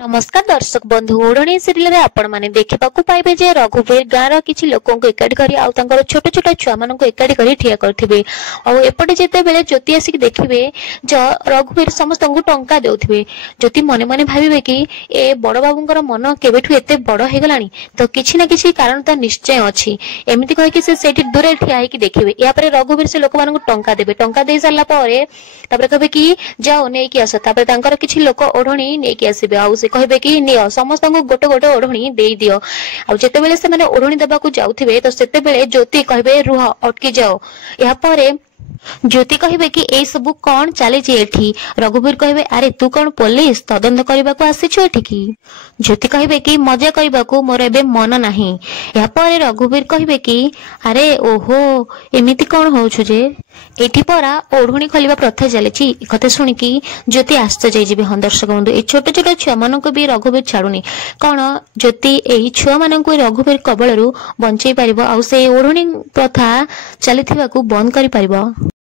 नमस्कार दर्शक बंधु ओढ़णी सीरियल आपण माने देखा पाइबे जे रघुवीर गाँव किसी लोक एकाठी कर छोट छोट छुआ मान एकाठी कर ठिया करथिबे एपटे जेते बेले ज्योति आसिक देखिबे रघुवीर समस्त को टंका देउथिबे ज्योति मने मने भाबिबे कि ए बड़ बाबूंकर मन केबेठु एते बड़ हे गलानी तो किछि ना किछि कारण तो निश्चय अछि एमिति कहि कि से सेठी दूरे ठिया हे कि देखिबे या परे रघुवीर से लोक मान को टंका देबे टंका दे सारला परे तापर कहबे कि जाओ नै कि आस तापर तांकर किछि लोक ओढ़णी नै कि आसीबे आ से कहबे कि नियो समस्त को गोटे गोटे ओढ़णी दे दियो आ जेते बेले से माने ओढ़णी देबा को जाउथिबे तो सेते बेले ज्योति कहबे रुह अटकी जाओ या परे ज्योति कहबे कि ए सब कौन चली एठी रघुवीर कहबे अरे तू कौन पुलिस तदंत करबा को आसीछु एठी की ज्योति कहबे कि मजा करबा को मोर एबे मन नाही या परे रघुवीर कहबे कि अरे ओहो एमिति कौन होछु जे एठी परा ओढ़णी खलिबा प्रथा चलेछि कथे सुनि कि ज्योति आश्चर्य जाई जिबे हं दर्शक बंधु ए छोट छोट छुआ मानन को भी रघुवीर छाडुनी कौन ज्योति एही छुआ मानन को रघुवीर कबळरू बंचै परिबो आ से ओढ़णी प्रथा चलिथिबा को बंद करि परिबो।